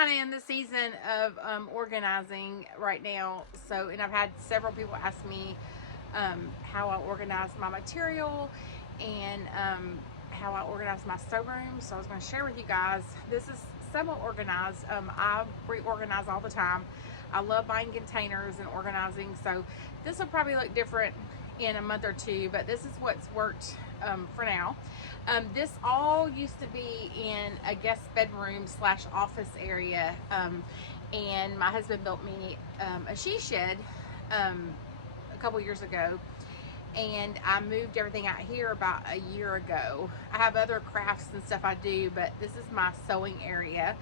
kind of in the season of organizing right now. So, and I've had several people ask me how I organize my material and how I organize my stow room. So I was going to share with you guys. This is somewhat organized. I reorganize all the time. I love buying containers and organizing. So this will probably look different in a month or two, but this is what's worked for now. This all used to be in a guest bedroom slash office area, and my husband built me a she shed a couple years ago, and I moved everything out here about a year ago. I have other crafts and stuff I do, but this is my sewing area,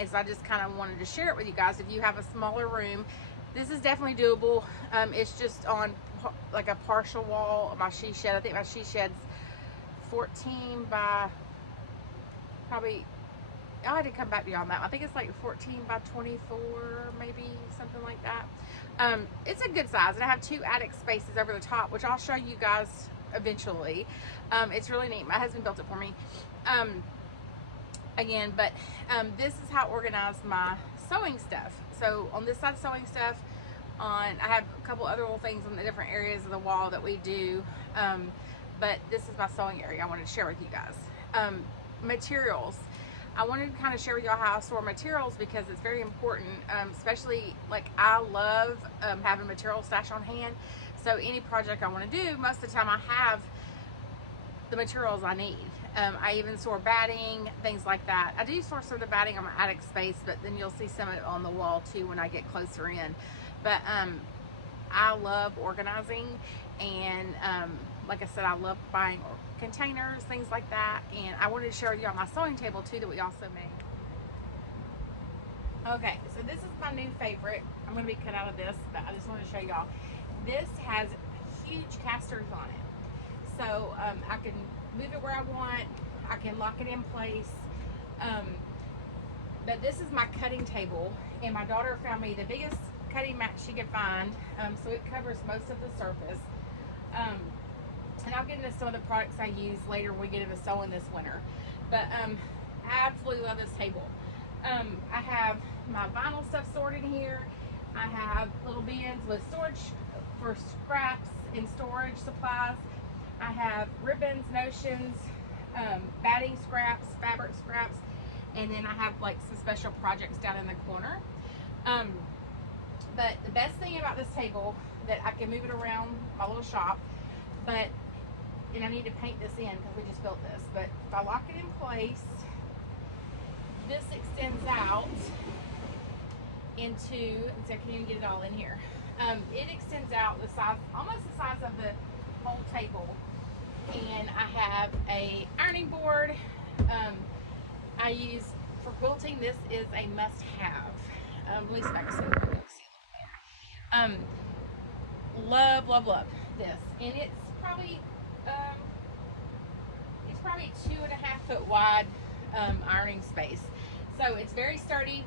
and so I just kind of wanted to share it with you guys. If you have a smaller room, this is definitely doable. It's just on like a partial wall of my she shed. I think my she shed's 14 by probably, I had to come back beyond that. I think it's like 14 by 24, maybe something like that. It's a good size, and I have 2 attic spaces over the top, which I'll show you guys eventually. It's really neat. My husband built it for me. Again, but this is how I organize my sewing stuff. So on this side, sewing stuff. I have a couple other little things on the different areas of the wall that we do. But this is my sewing area I wanted to share with you guys. Materials. I wanted to kind of share with y'all how I store materials because it's very important, especially like I love having material stash on hand. So any project I want to do, most of the time I have the materials I need. I even store batting, things like that. I do store some of the batting on my attic space, but then you'll see some of it on the wall too when I get closer in. But I love organizing, and like I said, I love buying containers, things like that. And I wanted to share with you on my sewing table too that we also made. Okay, so this is my new favorite. I'm going to be cut out of this, but I just want to show y'all. This has huge casters on it. So I can move it where I want. I can lock it in place. But this is my cutting table, and my daughter found me the biggest cutting mat she could find. So it covers most of the surface. And I'll get into some of the products I use later when we get into sewing this winter. But I absolutely love this table. I have my vinyl stuff stored in here. I have little bins with storage for scraps and storage supplies. I have ribbons, notions, batting scraps, fabric scraps, and then I have like some special projects down in the corner. But the best thing about this table, that I can move it around my little shop, and I need to paint this in because we just built this, but if I lock it in place, this extends out into, and so I can even get it all in here. It extends out the size, almost the size of the whole table, and I have a ironing board. I use for quilting. This is a must-have. At least I can see. Love this, and it's probably 2.5 foot wide ironing space. So it's very sturdy.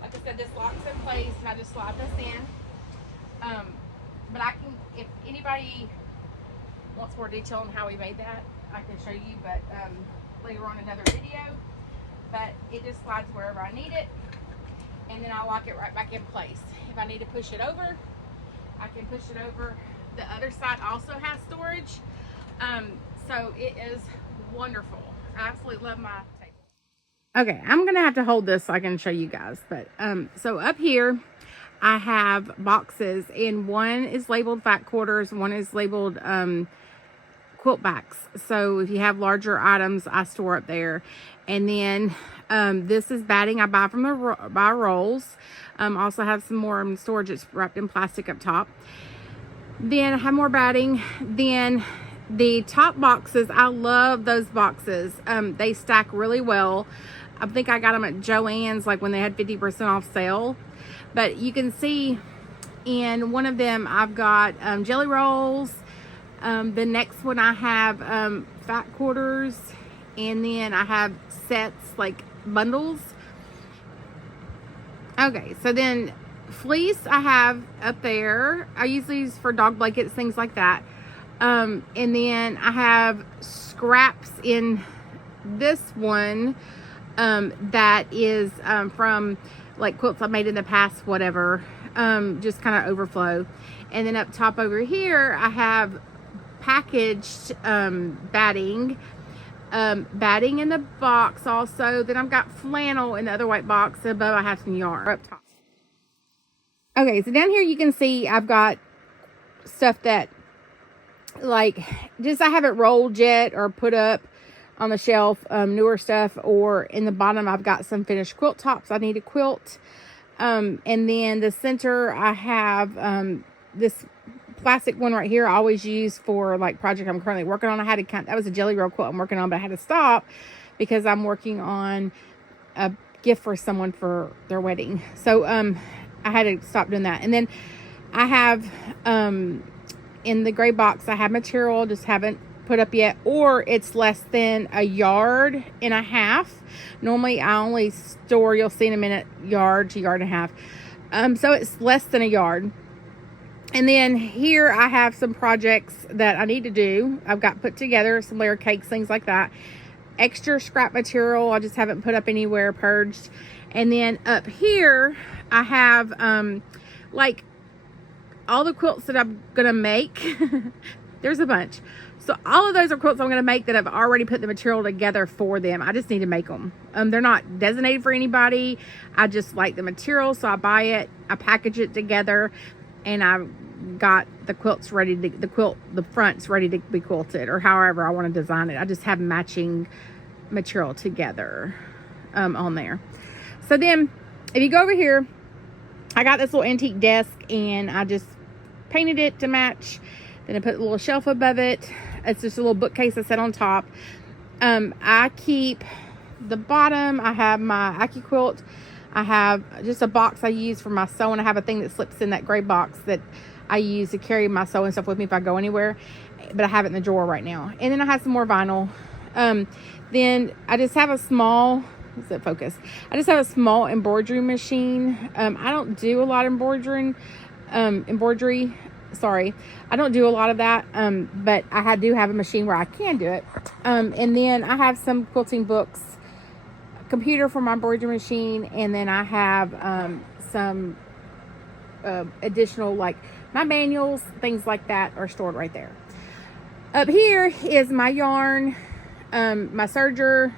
Like I said, this locks in place, and I just slide this in. But I can, if anybody wants more detail on how we made that, I can show you, but later on another video. But it just slides wherever I need it, and then I lock it right back in place. If I need to push it over, I can push it over. The other side also has storage, so it is wonderful. I absolutely love my table. Okay, I'm gonna have to hold this so I can show you guys, but so up here I have boxes, and one is labeled fat quarters, one is labeled quilt backs. So if you have larger items, I store up there. And then this is batting I buy from the by rolls. Also have some more in storage. It's wrapped in plastic up top. Then I have more batting. Then the top boxes, I love those boxes. They stack really well. I think I got them at Joann's, like when they had 50% off sale. But you can see in one of them I've got jelly rolls. The next one I have fat quarters, and then I have sets, like bundles. Okay, so then fleece I have up there. I usually use for dog blankets, things like that. And then I have scraps in this one. that is from like quilts I made in the past, whatever, just kind of overflow. And then up top over here, I have packaged batting. Batting in the box also. Then I've got flannel in the other white box. Above I have some yarn up top. Okay, so down here you can see I've got stuff that like just I haven't rolled yet or put up on the shelf, newer stuff. Or in the bottom I've got some finished quilt tops I need to quilt. And then the center I have this plastic one right here I always use for like project I'm currently working on. I had to that was a jelly roll quilt I'm working on, but I had to stop because I'm working on a gift for someone for their wedding. So I had to stop doing that. And then I have in the gray box I have material, just haven't put up yet, or it's less than a yard and a half. Normally I only store, you'll see in a minute, yard to yard and a half. So it's less than a yard. And then here I have some projects that I need to do. I've got put together some layer cakes, things like that. Extra scrap material I just haven't put up anywhere, purged. And then up here I have like all the quilts that I'm gonna make. There's a bunch. So all of those are quilts I'm gonna make that I've already put the material together for them. I just need to make them. They're not designated for anybody. I just like the material, so I buy it, I package it together, and I've got the quilts ready to, the fronts ready to be quilted, or however I want to design it. I just have matching material together on there. So then if you go over here, I got this little antique desk and I just painted it to match. Then I put a little shelf above it. It's just a little bookcase I set on top. I keep the bottom, I have my AccuQuilt. I have just a box I use for my sewing. I have a thing that slips in that gray box that I use to carry my sewing stuff with me if I go anywhere. But I have it in the drawer right now. And then I have some more vinyl. Then I just have a small, let's let focus. I just have a small embroidery machine. I don't do a lot of embroidery. Sorry. I don't do a lot of that. But I do have a machine where I can do it. And then I have some quilting books, computer for my embroidery machine, and then I have some additional, like my manuals, things like that are stored right there. Up here is my yarn, my serger,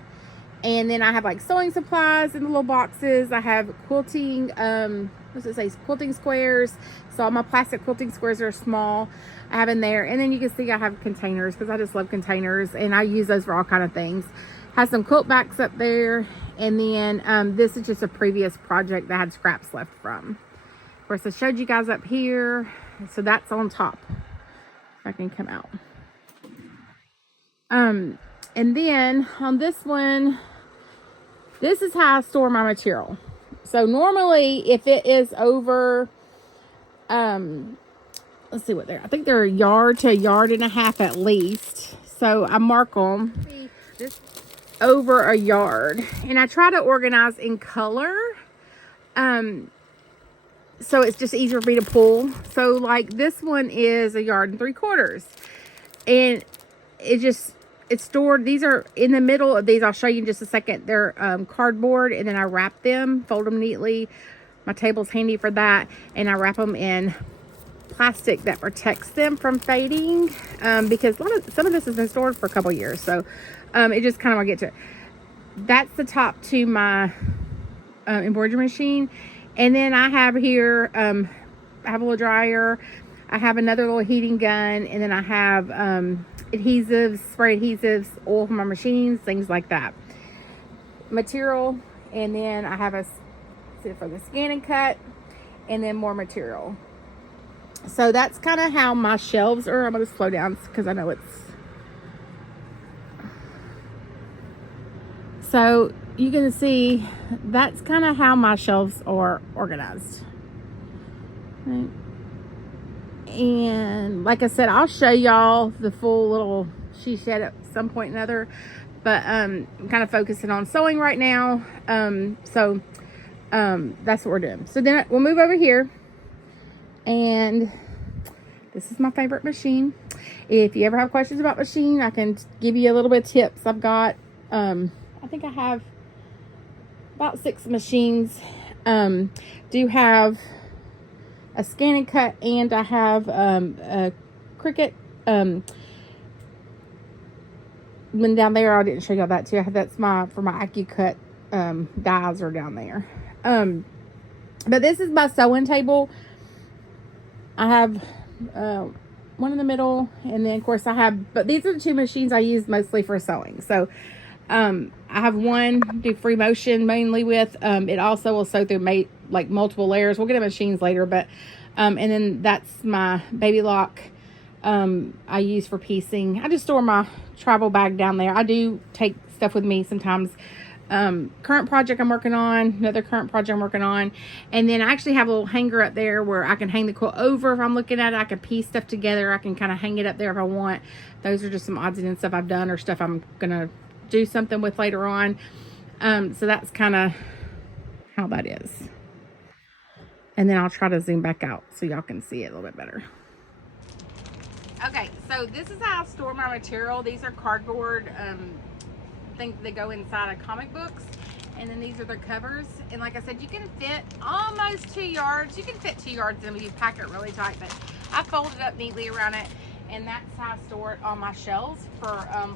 and then I have like sewing supplies in the little boxes. I have quilting, what's it say, quilting squares. So all my plastic quilting squares are small, I have in there. And then you can see I have containers because I just love containers and I use those for all kind of things. Has some quilt backs up there. And then this is just a previous project that had scraps left from. Of course, I showed you guys up here. So that's on top. If I can come out. And then on this one, this is how I store my material. So normally if it is over, let's see what they're, I think they're a yard to a yard and a half at least. So I mark them. This over a yard, and I try to organize in color so it's just easier for me to pull. So like this one is a yard and 3/4, and it's stored. These are in the middle of these. I'll show you in just a second. They're cardboard, and then I wrap them, fold them neatly. My table's handy for that, and I wrap them in plastic that protects them from fading, because some of this has been stored for a couple years. So it just kind of want to get to it. That's the top to my embroidery machine. And then I have here, I have a little dryer. I have another little heating gun. And then I have adhesives, spray adhesives, oil for my machines, things like that. Material. And then I have a scan and cut. And then more material. So that's kind of how my shelves are. I'm going to slow down because I know it's... So you can see that's kind of how my shelves are organized. Right. And like I said, I'll show y'all the full little she shed at some point or another. But I'm kind of focusing on sewing right now. So that's what we're doing. So then we'll move over here. And this is my favorite machine. If you ever have questions about machine, I can give you a little bit of tips. I've got, I think I have about 6 machines. Do have a scan and cut, and I have a Cricut. When down there, I didn't show y'all that too. That's for my IQ cut dies are down there. But this is my sewing table. I have one in the middle, and then of course I have, but these are the 2 machines I use mostly for sewing. So I have one do free motion mainly with. It also will sew through like multiple layers. We'll get to machines later, but and then that's my baby lock. I use for piecing. I just store my travel bag down there. I do take stuff with me sometimes. Current project I'm working on, another current project I'm working on, and then I actually have a little hanger up there where I can hang the quilt over if I'm looking at it. I can piece stuff together. I can kind of hang it up there if I want. Those are just some odds and ends stuff I've done or stuff I'm gonna do something with later on. So that's kind of how that is. And then I'll try to zoom back out so y'all can see it a little bit better. Okay, so this is how I store my material. These are cardboard things that go inside of comic books, and then these are the covers. And like I said, you can fit almost 2 yards. You can fit 2 yards in if you pack it really tight, but I fold it up neatly around it, and that's how I store it on my shelves for a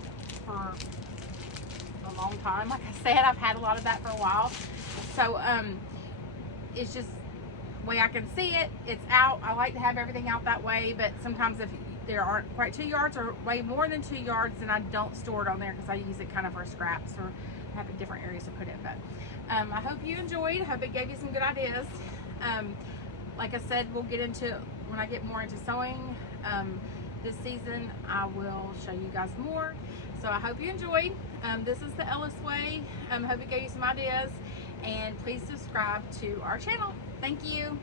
long time. Like I said, I've had a lot of that for a while, so it's just the way I can see it. It's out. I like to have everything out that way, but sometimes if there aren't quite 2 yards or way more than 2 yards, then I don't store it on there because I use it kind of for scraps or have different areas to put it. But I hope you enjoyed. I hope it gave you some good ideas. Like I said, we'll get into, when I get more into sewing this season, I will show you guys more. So I hope you enjoyed. This is the Ellis way. Hope it gave you some ideas, and please subscribe to our channel. Thank you.